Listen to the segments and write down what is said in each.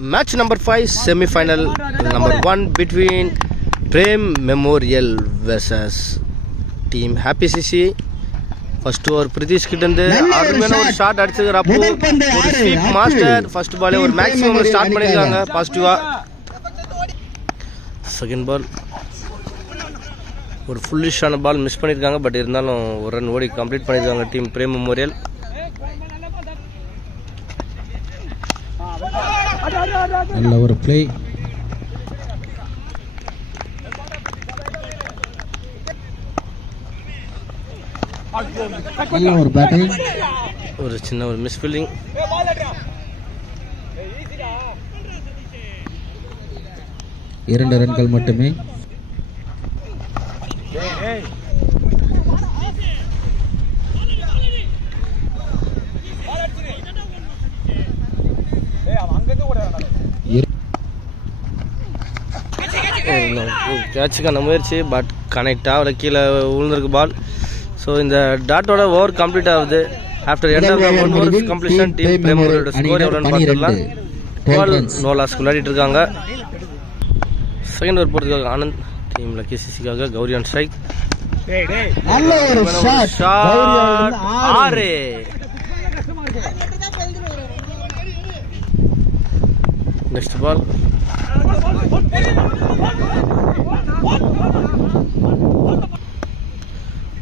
Match number 5 semi-final number 1 between Prem Memorial versus Team Happy CC. First over Pritish கிட்டந்து அருமையான ஒரு shot அடிச்சிருக்காரு. அப்போ ஒரு ஸ்வீப் மாஸ்டர் ஃபர்ஸ்ட் பாலே ஒரு மேக்ஸிமம் ஸ்டார்ட் பண்ணிருக்காங்க பாசிட்டிவா. செகண்ட் பால் ஒரு ஃபுல்லிஷான பால் மிஸ் பண்ணிருக்காங்க. பட் இருந்தாலும் ஒரு ரன் ஓடி கம்ப்ளீட் பண்ணிருக்காங்க டீம் பிரேம் மெமோரியல். நல்ல ஒரு பிளே. நல்ல ஒரு பேட்டிங். ஒரு சின்ன ஒரு மிஸ் ஃபீல்டிங். இரண்டு ரன்கள் மட்டுமே. கேட்சுக்கான முயற்சி பட் கனெக்ட் ஆகல, கீழே விழுந்திருக்கு பால். ஸோ இந்த டாட்டோட ஓவர் கம்ப்ளீட் ஆகுது. After end of one over completion team பிரேமோட ஸ்கோர் எவ்வளோன்னு பார்த்துடலாம். 12 நோ லாஸ் விளையாடிட்டு இருக்காங்க. செகண்ட் ஓவர் போகிறதுக்காக ஆனந்த், டீம் லக்கி சிசிக்காக Gowri on strike. Shot 6. Next ball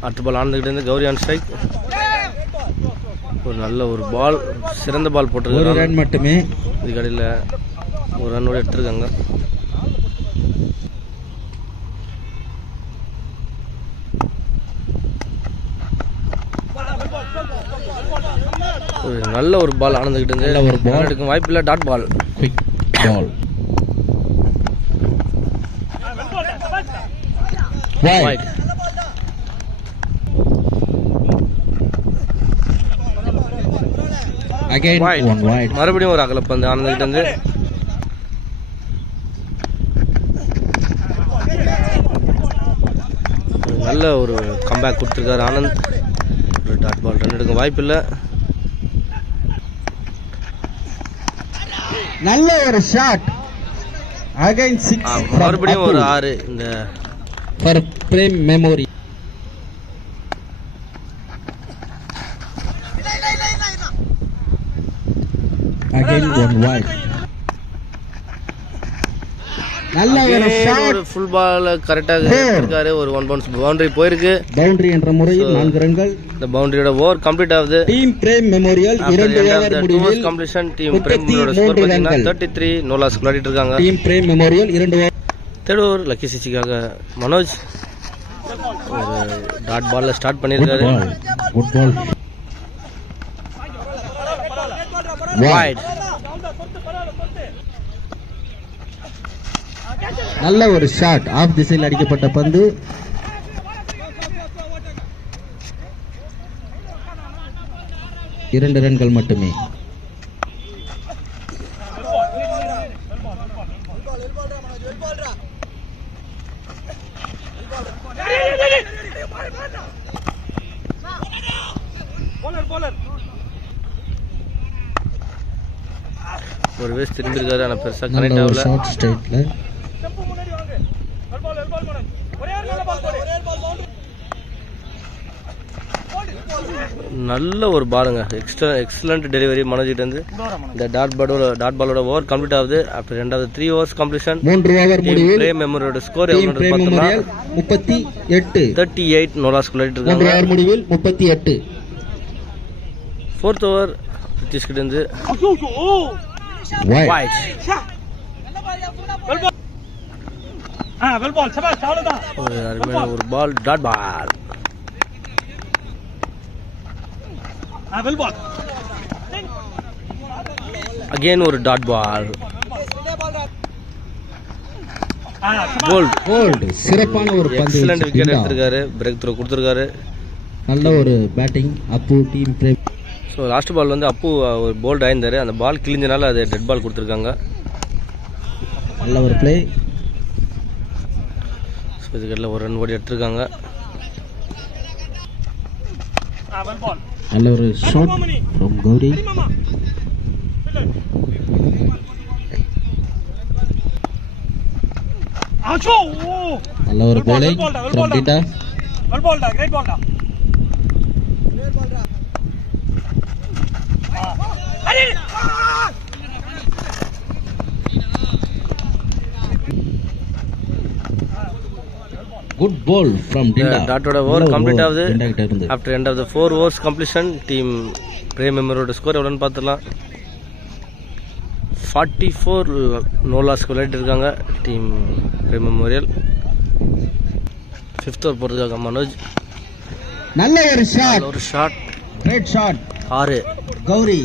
அடுத்த பால் ஆனந்துகிட்ட இருந்து கௌரி ஆன் ஸ்ட்ரைக். ஒரு நல்ல ஒரு பால், சிறந்த பால் போட்டிருக்காங்க. ஒரு ரன் மட்டுமே. இதுக்கடையில் ஒரு ரன்னோட எடுத்திருக்காங்க. ஒரு நல்ல ஒரு பால் ஆனந்துகிட்ட இருந்து. ஒரு பால் எடுக்கும் வாய்ப்பு இல்லை. டாட் பால், குவிக் பால். வைட். Again one wide. மறுபடியும் ஒரு அகலப்பந்து ஆனந்துகிட்ட இருந்து. நல்ல ஒரு கம்பேக் கொடுத்துருக்காரு ஆனந்த். ஒரு டாட் பால், ரன் எடுக்க வாய்ப்பு இல்லை. நல்ல ஒரு ஷாட். Again 6. மறுபடியும் ஒரு 6 இந்த for Prem Memorial. Again one wide. நல்ல ஒரு ஷாட். ஒரு ஃபுல் பால் கரெக்டாக எடுத்திருக்காரு. ஒரு 1 பவுன்ஸ் பவுண்டரி போயிருக்கு. பவுண்டரி என்ற முறையில் 4 ரன்கள். இந்த பவுண்டரியோட ஓவர் கம்ப்ளீட் ஆகுது. டீம் பிரேம் மெமோரியல் 2 ஓவர் முடிவில் கம்ப்ளீஷன். டீம் பிரேம் மெமோரியலோட ஸ்கோர் பாத்தீங்கன்னா 33 நோ லாஸ் விளையாடிட்டு இருக்காங்க. Team Prem memorial 2 over. Third over lucky சிசிக்காக மனோஜ் ஒரு டாட் பால்ல ஸ்டார்ட் பண்ணிருக்காரு. Good ball. வைட். நல்ல ஒரு ஷாட். ஆஃப் திசையில் அடிக்கப்பட்ட பந்து. இரண்டு ரன்கள் மட்டுமே. ஒரு வேஸ் திரும்பி இருக்காரு. ஆனா பெருசா கனெக்ட் ஆகல. ஷார்ட் ஸ்ட்ரைட்ல நல்ல ஒரு பாலுங்க. எக்ஸலண்ட் டெலிவரி மனோஜிட்ட இருந்து. இந்த டாட் பாலோட ஓவர் கம்ப்ளீட் ஆகுது. ஆஃப்டர் ரெண்டாவது 3 ஓவர்ஸ் கம்ப்ளீஷன். 3 ஓவர் முடிவில் பிரேம் மெமோரியோட ஸ்கோர் எவ்வளவுன்னு பார்த்தோம்னா 38 நோ லாஸ் விளையாடிட்டு இருக்காங்க. 3 ஓவர் முடிவில் 38. ஃபோர்த் ஓவர் பிரிட்டிஷ் கிட்ட இருந்து வைட். ஒரு அருமையான ஒரு பால், டாட் பால். அகைன் ஒரு டாட் பால். போல்ட். சிறப்பான ஒரு பந்து. எக்ஸலண்ட் விக்கெட் எடுத்திருக்காரு. பிரேக் த்ரோ கொடுத்திருக்காரு. நல்ல ஒரு batting Appu team Prem. So last ball வந்து அப்பு ஒரு போல்ட் ஆயிருந்தாரு. அந்த பால் கிழிஞ்சனால அது டெட் பால் கொடுத்துருக்காங்க. நல்ல ஒரு பிளே. ஸோ இதுக்கெல்லாம் ஒரு ரன் ஓடி எடுத்திருக்காங்க. நல்ல ஒரு ஷாட் ஃப்ரம் கௌரி. நல்ல ஒரு bowling from Dinda. Well ball da, great ball da. Good ball from Dinda. டாட்டோட ஓவர் கம்ப்ளீட் ஆகுது. Dinda கிட்ட இருந்து. After end of the 4 overs completion team Prem மெமரோட ஸ்கோர் எவ்வளோன்னு பார்த்துடலாம். 44 நோ லாஸ்க்கு விளையாட்டு இருக்காங்க team Prem memorial. 5th over போகிறதுக்காக மனோஜ். நல்ல ஒரு shot. Great shot. 6 Gowri.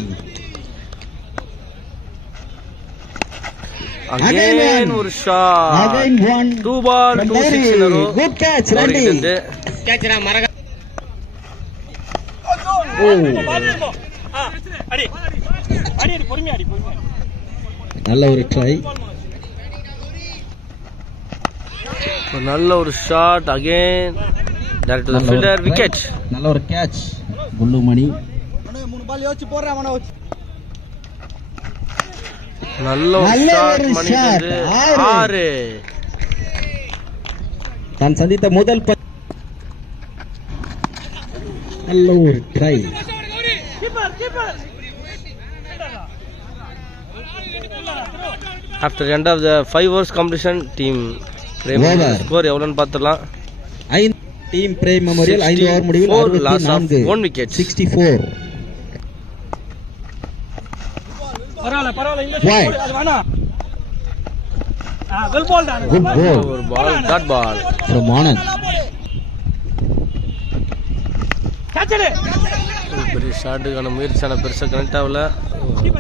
Again ஒரு shot. Again one. 2 ball 2 6 in a row. Good catch Randy. Catch ra maraga. அடி பொறுமையா அடி. நல்ல ஒரு ட்ரை. நல்ல ஒரு shot. Again direct to the fielder. Wicket. நல்ல ஒரு கேட்ச் குல்லுமணி. 3 பால் யோசி போடுறா மனோ. நல்ல ஒரு ஷாட் மணிக்கு 6. தான் சந்தித்த முதல் நல்ல ஒரு try. After end of the 5 overs completion team Prem score எவ்வளோன்னு பார்த்துடலாம். டீம் பிரேம் மெமோரியல் 5 ஓவர் முடிவில் 1 விக்கெட். 64. பரவாயில்ல இந்த ஷாட் அது வேணா. வெல் பால் தான். Good ball. ஒரு ball dot ball from Anand. Catch எடு. பெரிய ஷாட்டுக்கான முயற்சியான பெருசாக கனெக்ட் ஆகல.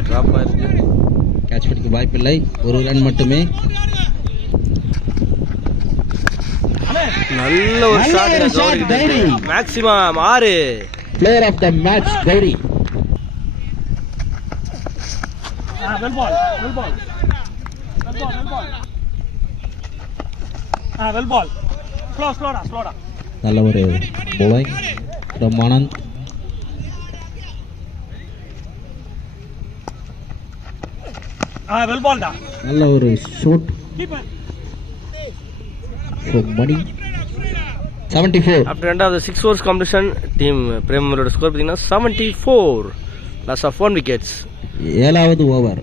ட்ராப் ஆயிருக்கு. கேட்ச் பிடிக்க வாய்ப்பில்லை. ஒரு ரன் மட்டுமே. நல்ல ஒரு shot Gowri. Maximum 6. Player of the match Gowri. Well ball. Well ball. ஸ்லோடா. நல்ல ஒரு bowling from Anand. Well ball da. நல்ல ஒரு shot keeper. from Mani. 74. After end of the 6 overs completion team Prem மெமரோட ஸ்கோர் பார்த்தீங்கன்னா 74. Loss of 1 wickets. 7வது ஓவர்.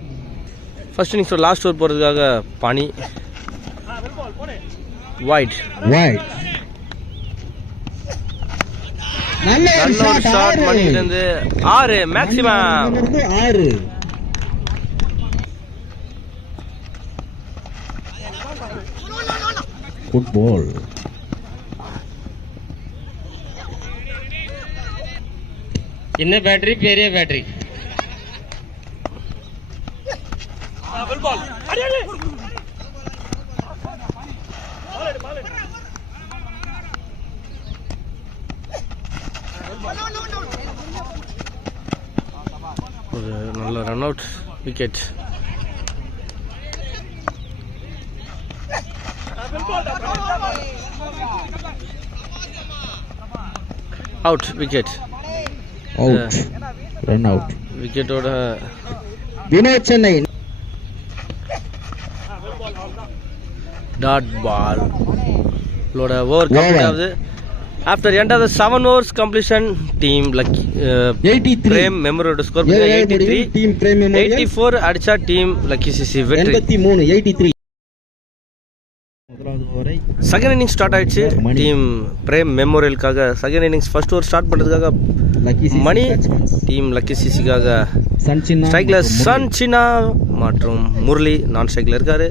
First innings last over போகிறதுக்காக பாணி. வைட். நல்ல ஒரு ஷாட் மணிக்கிட்டேருந்து 6 மேக்ஸிமம். 6. Good ball. என்ன பேட்டரி பெரிய பேட்டரி. Well ball. அடி. ஒரு நல்ல run out. Wicket. Out. Wicket. Out. Run out. விக்கெட்டோட வினோத் சென்னை. டாட் பால் லோட ஓவர் கம்ப்ளீட் ஆகுது. After end of the 7 overs completion team lucky 83 Prem மெமரோட ஸ்கோர் 83. டீம் பிரேம் மெமோரியல் 84 அடிச்சா டீம் லக்கி சிசி வெற்றி. 83. 83. முதலாவது ஓவரை செகண்ட் இன்னிங்ஸ் ஸ்டார்ட் ஆயிடுச்சு டீம் பிரேம் மெமோரியலுக்காக. Second innings first over start பண்ணுறதுக்காக மணி டீம் லக்கி சிசிக்காக ஸ்ட்ரைக்கில் சன்சினா மற்றும் முரளி நான் ஸ்ட்ரைக்கில் இருக்காரு.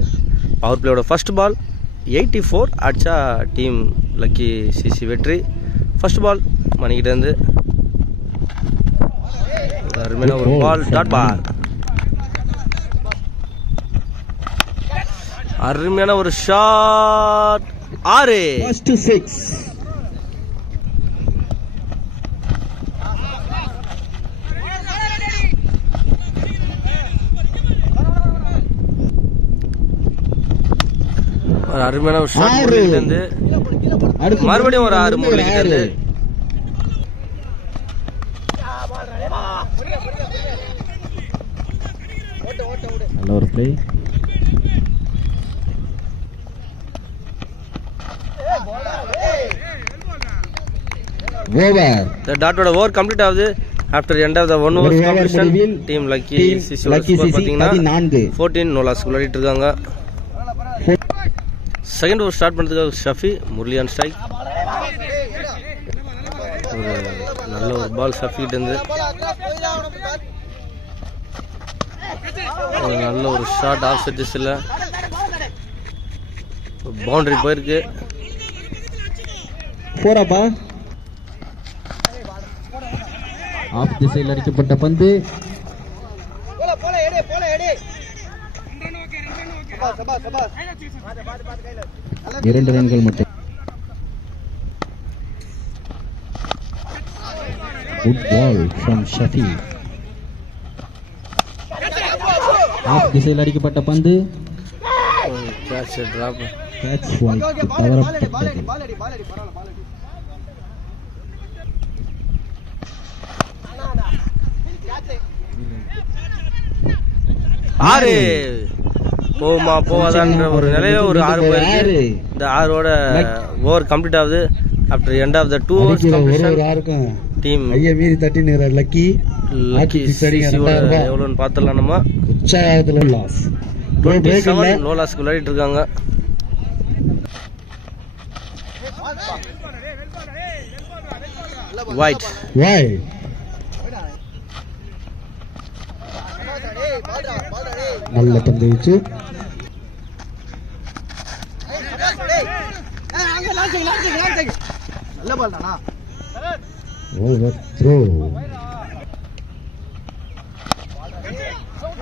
பவர் பிளேயோட ஃபர்ஸ்ட் பால் 84 அடிச்சா டீம் லக்கி சிசி வெற்றி. ஃபர்ஸ்ட் பால் மணிக்கிட்டேருந்து அருமையான ஒரு பால் டாட் பால். அருமையான ஒரு ஷாட். 6. ஃபர்ஸ்ட் 6. ஒரு அருமையான ஒரு ஷாட் முரளியிலிருந்து. மறுபடியும் ஒரு 6 முரளியிலிருந்து. நல்ல ஒரு பிளே. ஓவர். இந்த டாட்டோட ஓவர் கம்ப்ளீட் ஆகுது. After end of the 1 over completion team lucky CC score பாத்தீங்கன்னா 14 நோ லாஸ் விளையாடிட்டு இருக்காங்க. செகண்ட் ஓவர் ஸ்டார்ட் பண்றதுக்காக ஷஃபி முரளி ஆன் ஸ்ட்ரைக். ஒரு நல்ல ஒரு பால் ஷஃபி கிட்ட இருந்து ஒரு நல்ல ஒரு ஷாட் ஆஃப் செட்டிஸ்ல பவுண்டரி போயிருக்கு. போறாப்பா. ஆஃப் திசையில் அடிக்கப்பட்ட பந்து. இரண்டு ரன்கள் மட்டும். Good ball from Shafi. Off திசையில் அடிக்கப்பட்ட பந்து. Catch drop. கேட்ச் வாய்ப்பு தவறப்பட்டது. ஆறு போமா போவாதான்ற ஒரு நிலையில ஒரு 6 போயிருக்கு. இந்த 6ஓட ஓவர் கம்ப்ளீட் ஆகுது. After end of the 2 overs completion team ஐயா மீறி தட்டி நிற லக்கி எவ்வளோன்னு பார்த்துடலாம். நம்ம உற்சாகத்துல லாஸ் 27 நோ லாஸ்க்கு விளையாடிட்டு இருக்காங்க. ஒயிட் நல்ல பந்து வீச்சு. Over throw.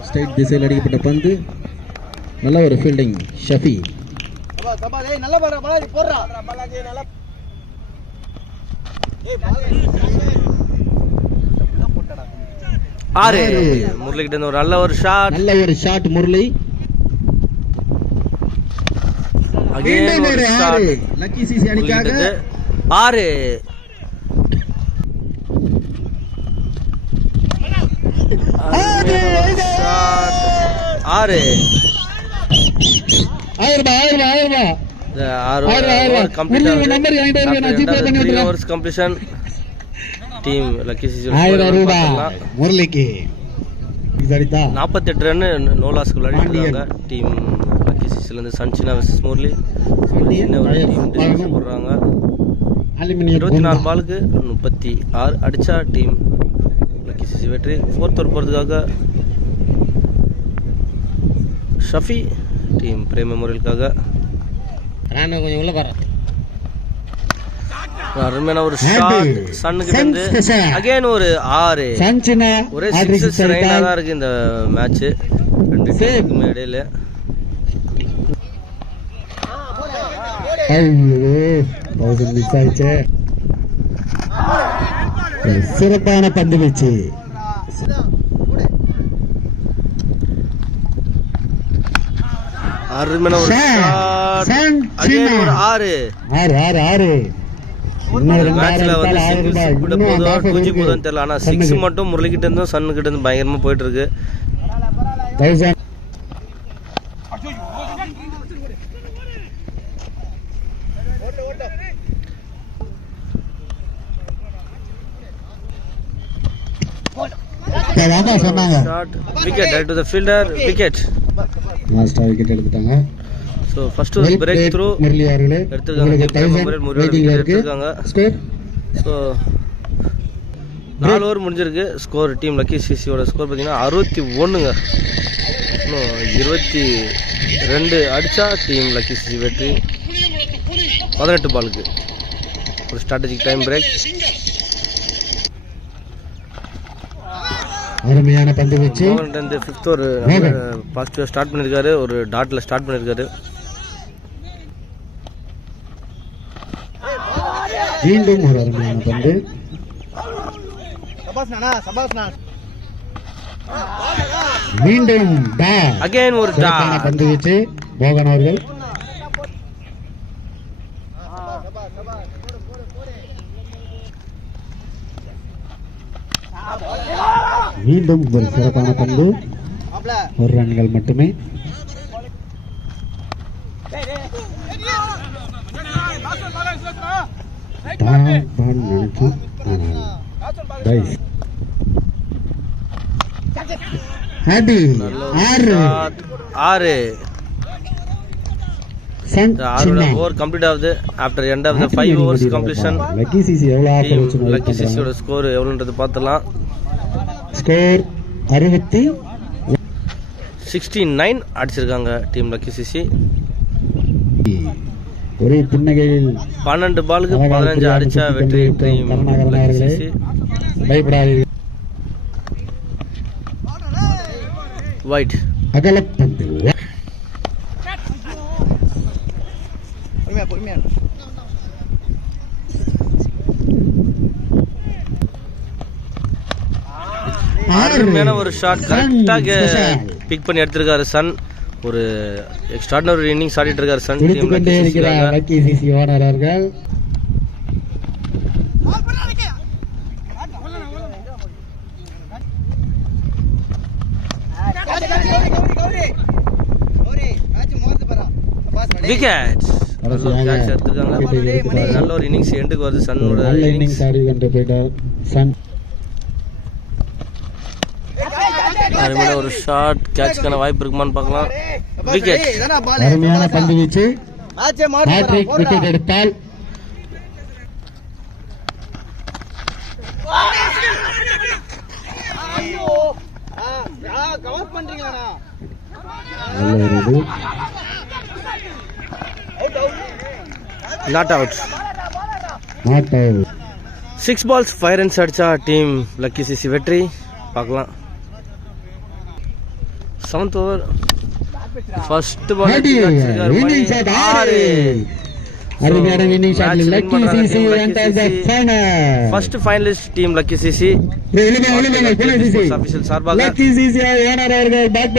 ஸ்ட்ரைட் திசையில் அடிக்கப்பட்ட பந்து. நல்ல ஒரு ஃபீல்டிங் ஷஃபி. ஆறு முரளி கிட்ட இருந்து ஒரு நல்ல ஒரு ஷாட். நல்ல ஒரு ஷாட் முரளி. அகைன் ஒரு ஷாட் லக்கி சிசி அணிக்காக. 6 6 கம்ப்ளீஷன் டீம் லக்கி சிசி முரளிக்கு 48 ரன் நோ லாஸ்க்கு விளையாடிட்டு டீம் லக்கி சிசில இருந்து சன்சினா வெர்சஸ் முரளி. போடுறாங்க 24 பாலுக்கு 36 அடிச்சா டீம் லக்கி சிசி வெற்றி. 4th ஓவர் போறதுக்காக ஷஃபி டீம் பிரேம் மெமோரியலுக்காக. கொஞ்சம் உள்ள பாரு. அருமையான ஒரு ஷாட் சன்னுக்கு இருந்து. அகைன் ஒரு 6 ஒரே 6 ரெயினா தான் இருக்கு இந்த மேட்ச். ரெண்டு டீமுக்கு இடையில சிறப்பான பந்து வீச்சு. அருமையான ஒரு ஷாட். அகைன் ஒரு 6 மேட்ச்ல வந்து சிங்கிள்ஸ் கூட போதோ 2G போதோன்னு தெரியல. ஆனா 6 மட்டும் முரளிக்கிட்ட இருந்தும் சன்னு கிட்ட இருந்து பயங்கரமா போயிட்டு இருக்கு. Wicket right to the fielder. Wicket master wicket எடுத்துட்டாங்க. சோ ஃபர்ஸ்ட் ஒரு பிரேக் த்ரூ முரளி அவர்களே எடுத்துட்டாங்க. முரளி எடுத்துட்டாங்க. சோ 4 ஓவர் முடிஞ்சிருக்கு. ஸ்கோர் டீம் லக்கி சிசியோட ஸ்கோர் பார்த்தீங்கன்னா 61ங்க. இன்னும் 22 அடிச்சா டீம் லக்கி சிசி வெற்றி. 18 பாலுக்கு ஒரு ஸ்ட்ராட்டஜிக் டைம் பிரேக். அருமையான பந்து வீச்சு. இந்த 5th ஓவர் பாசிட்டிவா ஸ்டார்ட் பண்ணிருக்காரு. ஒரு டாட்ல ஸ்டார்ட் பண்ணிருக்காரு. மீண்டும் ஒரு அருமையான பந்து. மீண்டும் அகைன் ஒரு பந்து வீச்சு மோகன் அவர்கள். மீண்டும் ஒரு சிறப்பான பந்து. 1 ரன்கள் மட்டுமே. டாட் பால் நினைச்சோம் ஆனால் பைஸ் அடி நல்ல 6 ஷாட் 6 சன் சின்ன ஓவர் கம்ப்ளீட் ஆகுது after end of the 5 overs completion lucky CC எவ்வளவு ஆஃபர் டீம் வச்சு லக்கி சிசியோட ஸ்கோர் எவ்வளோன்றது பார்த்துலாம். ஸ்கோர் 69 அடிச்சிருக்காங்க டீம் லக்கி சிசி. ஒரே புன்னகையில் 12 பாலுக்கு 15 அடிச்சா வெற்றி டீம் லக்கி சிசி. பயப்படாதீர்கள். ஒயிட் அகலப்பந்து அருமையான ஒரு ஷாட் கரெக்டாக பிக் பண்ணி எடுத்திருக்காரு சன். ஒரு எக்ஸ்ட்ராடினரி இன்னிங்ஸ் ஆடிட்டு இருக்காரு சன் டீம் கொண்டே இருக்கிறார் லக்கி சிசி ஓனர் அவர்கள். விக்கெட் எடுத்திருக்காங்க. நல்ல ஒரு இன்னிங்ஸ் எண்டுக்கு வருது சன்னோட நல்ல இன்னிங்ஸ். இன்னிங்ஸ் ஆடி கொண்டு போயிட்டார் சன். அருமையான ஒரு ஷாட் கேட்ச்க்கான வாய்ப்பு இருக்குமான்னு பார்க்கலாம். விக்கெட் அருமையான பந்து வீச்சு ஹேட்ரிக் விக்கெட் எடுத்தால் நல்ல ஒரு இது. Not out. Not out. 6 balls 5 runs அடிச்சா டீம் லக்கி சிசி வெற்றி. பார்க்கலாம். 7th over first ball winning shot 6. அருமையான winning shot lucky CC enter the final. First finalist team lucky CC. Official சார்பாக லக்கி சிசி ஓனர் அவர்கள் bad